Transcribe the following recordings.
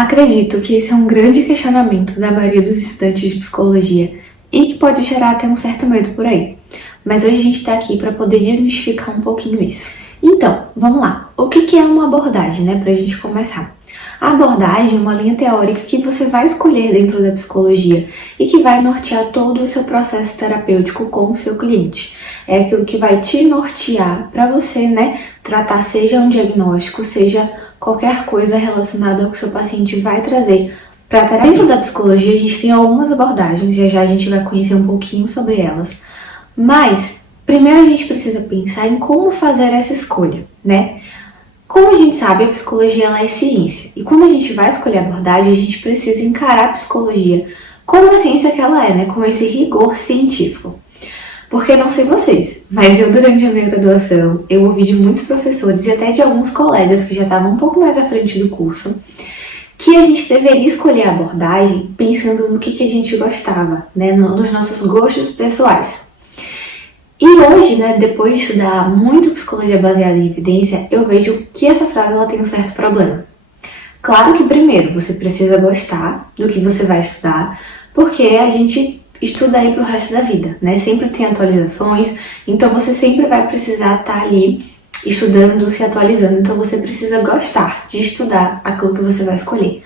Acredito que esse é um grande questionamento da maioria dos estudantes de psicologia e que pode gerar até um certo medo por aí. Mas hoje a gente está aqui para poder desmistificar um pouquinho isso. Então, vamos lá. O que é uma abordagem, para a gente começar? A abordagem é uma linha teórica que você vai escolher dentro da psicologia e que vai nortear todo o seu processo terapêutico com o seu cliente. É aquilo que vai te nortear para você, tratar seja um diagnóstico, seja qualquer coisa relacionada ao que o seu paciente vai trazer para terapia. Dentro da psicologia, a gente tem algumas abordagens, já a gente vai conhecer um pouquinho sobre elas. Mas, primeiro a gente precisa pensar em como fazer essa escolha, Como a gente sabe, a psicologia ela é ciência. E quando a gente vai escolher a abordagem, a gente precisa encarar a psicologia como a ciência que ela é, com esse rigor científico. Porque não sei vocês, mas eu durante a minha graduação, eu ouvi de muitos professores e até de alguns colegas que já estavam um pouco mais à frente do curso, que a gente deveria escolher a abordagem pensando no que a gente gostava, nos nossos gostos pessoais. E hoje, depois de estudar muito psicologia baseada em evidência, eu vejo que essa frase ela tem um certo problema. Claro que primeiro você precisa gostar do que você vai estudar, porque a gente estuda aí pro resto da vida, Sempre tem atualizações, então você sempre vai precisar estar ali estudando, se atualizando, então você precisa gostar de estudar aquilo que você vai escolher.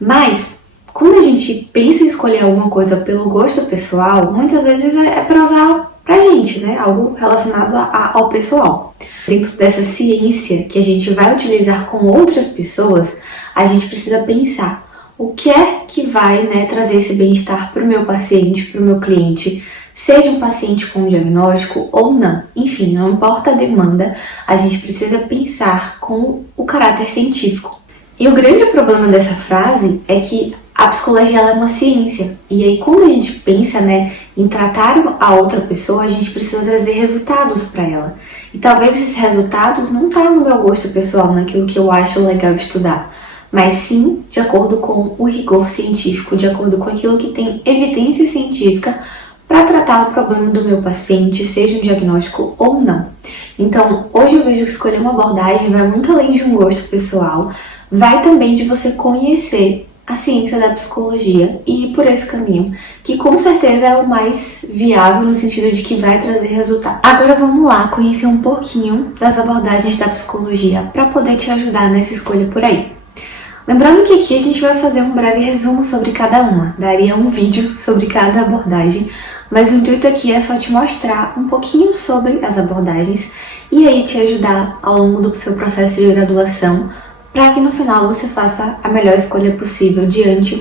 Mas, quando a gente pensa em escolher alguma coisa pelo gosto pessoal, muitas vezes é para usar pra gente, Algo relacionado ao pessoal. Dentro dessa ciência que a gente vai utilizar com outras pessoas, a gente precisa pensar o que é que vai trazer esse bem-estar para o meu paciente, para o meu cliente, seja um paciente com diagnóstico ou não. Enfim, não importa a demanda, a gente precisa pensar com o caráter científico. E o grande problema dessa frase é que a psicologia ela é uma ciência. E aí quando a gente pensa em tratar a outra pessoa, a gente precisa trazer resultados para ela. E talvez esses resultados não estão no meu gosto pessoal, naquilo que eu acho legal estudar, mas sim de acordo com o rigor científico, de acordo com aquilo que tem evidência científica para tratar o problema do meu paciente, seja um diagnóstico ou não. Então, hoje eu vejo que escolher uma abordagem vai muito além de um gosto pessoal, vai também de você conhecer a ciência da psicologia e ir por esse caminho, que com certeza é o mais viável no sentido de que vai trazer resultados. Agora vamos lá conhecer um pouquinho das abordagens da psicologia para poder te ajudar nessa escolha por aí. Lembrando que aqui a gente vai fazer um breve resumo sobre cada uma, daria um vídeo sobre cada abordagem, mas o intuito aqui é só te mostrar um pouquinho sobre as abordagens e aí te ajudar ao longo do seu processo de graduação para que no final você faça a melhor escolha possível diante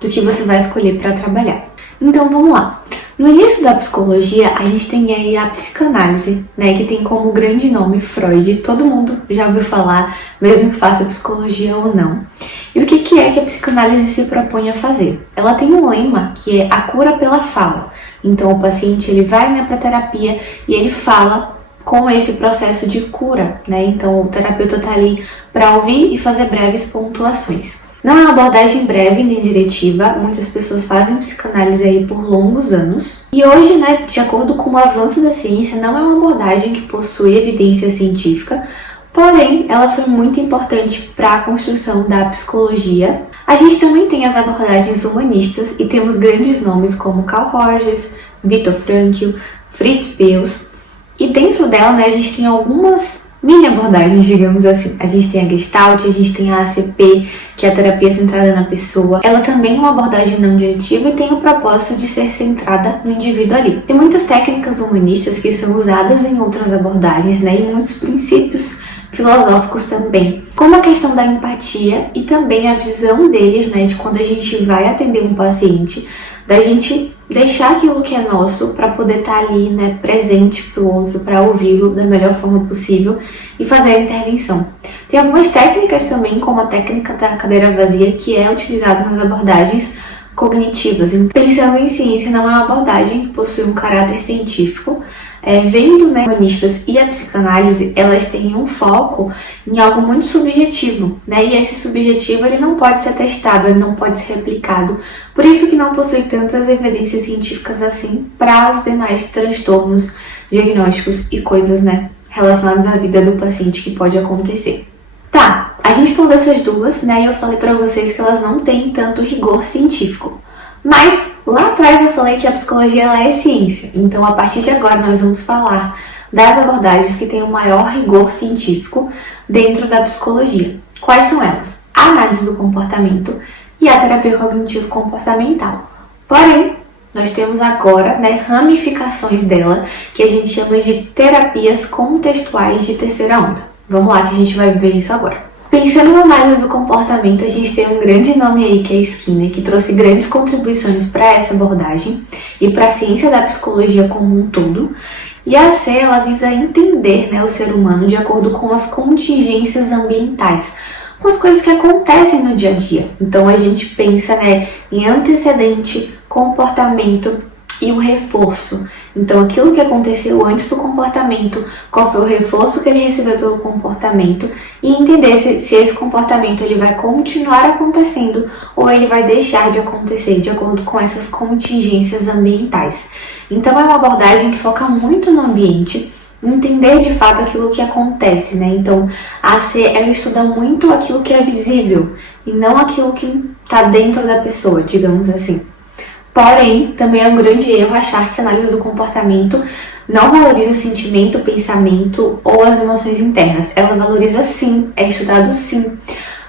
do que você vai escolher para trabalhar. Então vamos lá. No início da psicologia, a gente tem aí a psicanálise, que tem como grande nome Freud. Todo mundo já ouviu falar, mesmo que faça psicologia ou não. E o que é que a psicanálise se propõe a fazer? Ela tem um lema que é a cura pela fala. Então o paciente ele vai para a terapia e ele fala com esse processo de cura, Então o terapeuta está ali para ouvir e fazer breves pontuações. Não é uma abordagem breve nem diretiva, muitas pessoas fazem psicanálise aí por longos anos. E hoje, de acordo com o avanço da ciência, não é uma abordagem que possui evidência científica, porém, ela foi muito importante para a construção da psicologia. A gente também tem as abordagens humanistas e temos grandes nomes como Carl Rogers, Viktor Frankl, Fritz Perls. E dentro dela, a gente tem algumas mini abordagens, digamos assim. A gente tem a Gestalt, a gente tem a ACP, que é a terapia centrada na pessoa. Ela também é uma abordagem não diretiva e tem o propósito de ser centrada no indivíduo ali. Tem muitas técnicas humanistas que são usadas em outras abordagens, e muitos princípios filosóficos também, como a questão da empatia e também a visão deles, de quando a gente vai atender um paciente, da gente deixar aquilo que é nosso para poder estar ali, presente para o outro, para ouvi-lo da melhor forma possível e fazer a intervenção. Tem algumas técnicas também, como a técnica da cadeira vazia, que é utilizada nas abordagens cognitivas. Então, pensando em ciência, não é uma abordagem que possui um caráter científico. Vendo humanistas e a psicanálise, elas têm um foco em algo muito subjetivo, E esse subjetivo ele não pode ser testado, ele não pode ser replicado. Por isso que não possui tantas evidências científicas assim para os demais transtornos, diagnósticos e coisas, relacionadas à vida do paciente que pode acontecer. Tá, A gente falou dessas duas, né, e eu falei pra vocês que elas não têm tanto rigor científico. Mas lá atrás eu falei que a psicologia ela é ciência, então a partir de agora nós vamos falar das abordagens que têm o maior rigor científico dentro da psicologia. Quais são elas? A análise do comportamento e a terapia cognitivo-comportamental. Porém, nós temos agora, né, ramificações dela que a gente chama de terapias contextuais de terceira onda. Vamos lá que a gente vai ver isso agora. Pensando na análise do comportamento, a gente tem um grande nome aí que é Skinner, que trouxe grandes contribuições para essa abordagem e para a ciência da psicologia como um todo. E a C, ela visa entender, né, o ser humano de acordo com as contingências ambientais, com as coisas que acontecem no dia a dia. Então a gente pensa, né, em antecedente, comportamento e o reforço. Então aquilo que aconteceu antes do comportamento, qual foi o reforço que ele recebeu pelo comportamento e entender se esse comportamento ele vai continuar acontecendo ou ele vai deixar de acontecer de acordo com essas contingências ambientais. Então é uma abordagem que foca muito no ambiente, entender de fato aquilo que acontece, né? Então a AC ela estuda muito aquilo que é visível e não aquilo que está dentro da pessoa, digamos assim. Porém, também é um grande erro achar que a análise do comportamento não valoriza sentimento, pensamento ou as emoções internas. Ela valoriza sim, é estudado sim.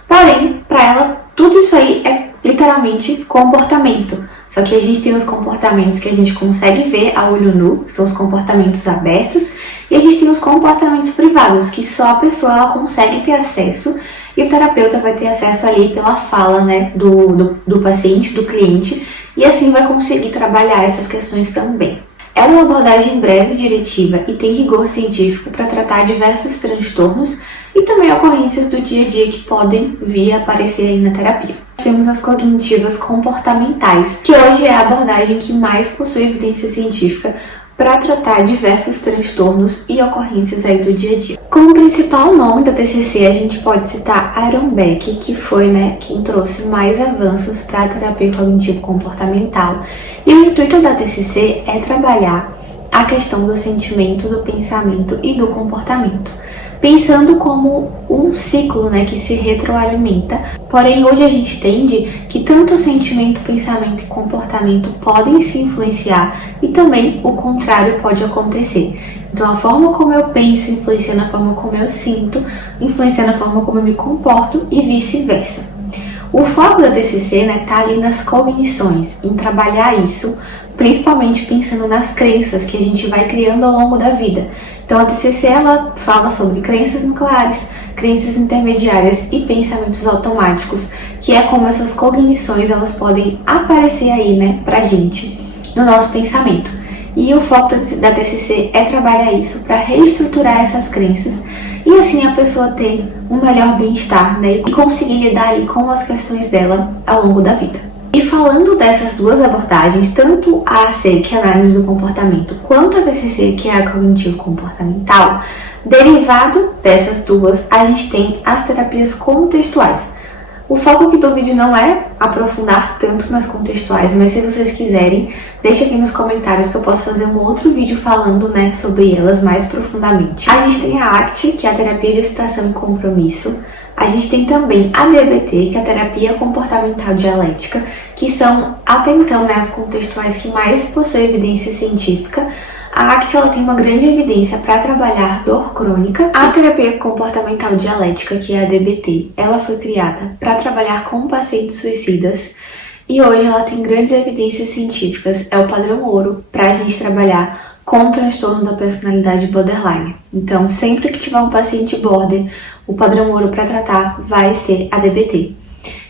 Porém, para ela, tudo isso aí é literalmente comportamento. Só que a gente tem os comportamentos que a gente consegue ver a olho nu, que são os comportamentos abertos, e a gente tem os comportamentos privados, que só a pessoa ela consegue ter acesso, e o terapeuta vai ter acesso ali pela fala, né, do paciente, do cliente, e assim vai conseguir trabalhar essas questões também. Ela é uma abordagem breve e diretiva e tem rigor científico para tratar diversos transtornos e também ocorrências do dia a dia que podem vir a aparecer aí na terapia. Temos as cognitivas comportamentais, que hoje é a abordagem que mais possui evidência científica para tratar diversos transtornos e ocorrências aí do dia a dia. Como principal nome da TCC, a gente pode citar Aaron Beck, que foi, né, quem trouxe mais avanços para a terapia cognitivo-comportamental. E o intuito da TCC é trabalhar a questão do sentimento, do pensamento e do comportamento, pensando como um ciclo, né, que se retroalimenta. Porém, hoje a gente entende que tanto o sentimento, pensamento e comportamento podem se influenciar e também o contrário pode acontecer. Então, a forma como eu penso influencia na forma como eu sinto, influencia na forma como eu me comporto e vice-versa. O foco da TCC, né, tá ali nas cognições, em trabalhar isso, principalmente pensando nas crenças que a gente vai criando ao longo da vida. Então a TCC ela fala sobre crenças nucleares, crenças intermediárias e pensamentos automáticos, que é como essas cognições elas podem aparecer aí, né, pra gente, no nosso pensamento. E o foco da TCC é trabalhar isso para reestruturar essas crenças e assim a pessoa ter um melhor bem-estar, né, e conseguir lidar aí com as questões dela ao longo da vida. E falando dessas duas abordagens, tanto a AC, que é a análise do comportamento, quanto a TCC, que é a cognitivo-comportamental, derivado dessas duas, a gente tem as terapias contextuais. O foco aqui do vídeo não é aprofundar tanto nas contextuais, mas se vocês quiserem, deixa aqui nos comentários que eu posso fazer um outro vídeo falando, né, sobre elas mais profundamente. A gente tem a ACT, que é a terapia de excitação e compromisso. A gente tem também a DBT, que é a terapia comportamental dialética, que são até então, né, as contextuais que mais possuem evidência científica. A ACT ela tem uma grande evidência para trabalhar dor crônica. A terapia comportamental dialética, que é a DBT, ela foi criada para trabalhar com pacientes suicidas e hoje ela tem grandes evidências científicas. É o padrão ouro para a gente trabalhar com o transtorno da personalidade borderline. Então, sempre que tiver um paciente border, o padrão ouro para tratar vai ser a DBT.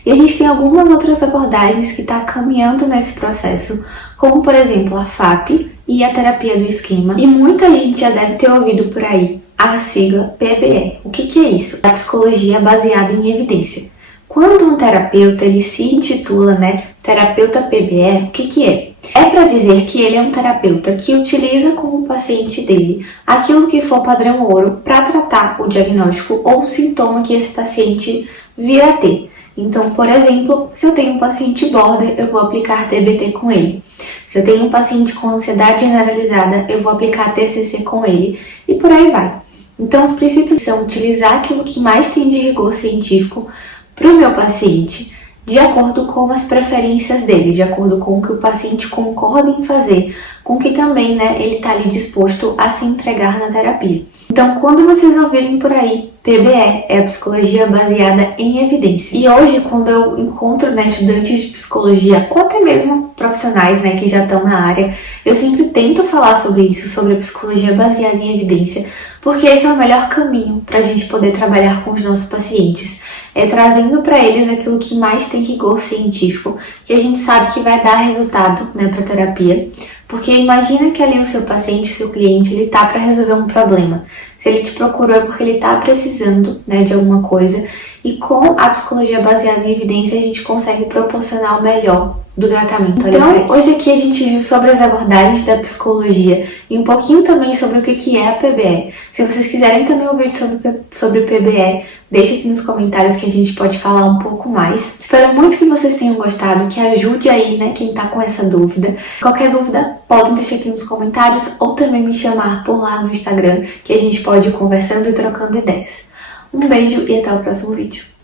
E a gente tem algumas outras abordagens que estão caminhando nesse processo, como por exemplo a FAP e a terapia do esquema. E muita gente já deve ter ouvido por aí a sigla PBE. O que é isso? É a psicologia baseada em evidência. Quando um terapeuta ele se intitula, né, terapeuta PBE, o que é? É para dizer que ele é um terapeuta que utiliza com o paciente dele aquilo que for padrão ouro para tratar o diagnóstico ou o sintoma que esse paciente vir a ter. Então, por exemplo, se eu tenho um paciente border, eu vou aplicar DBT com ele. Se eu tenho um paciente com ansiedade generalizada, eu vou aplicar TCC com ele e por aí vai. Então, os princípios são utilizar aquilo que mais tem de rigor científico para o meu paciente, de acordo com as preferências dele, de acordo com o que o paciente concorda em fazer, com o que também, né, ele está ali disposto a se entregar na terapia. Então, quando vocês ouvirem por aí, PBE é a psicologia baseada em evidência. E hoje, quando eu encontro, né, estudantes de psicologia, ou até mesmo profissionais, né, que já estão na área, eu sempre tento falar sobre isso, sobre a psicologia baseada em evidência, porque esse é o melhor caminho para a gente poder trabalhar com os nossos pacientes. É trazendo para eles aquilo que mais tem rigor científico, que a gente sabe que vai dar resultado, né, para a terapia. Porque imagina que ali o seu paciente, o seu cliente, ele tá para resolver um problema. Se ele te procurou é porque ele tá precisando, né, de alguma coisa. E com a psicologia baseada em evidência, a gente consegue proporcionar o melhor do tratamento. Então, hoje aqui a gente viu sobre as abordagens da psicologia e um pouquinho também sobre o que é a PBE. Se vocês quiserem também ouvir sobre o PBE, deixa aqui nos comentários que a gente pode falar um pouco mais. Espero muito que vocês tenham gostado, que ajude aí, né, quem tá com essa dúvida. Qualquer dúvida, podem deixar aqui nos comentários ou também me chamar por lá no Instagram, que a gente pode ir conversando e trocando ideias. Um beijo e até o próximo vídeo.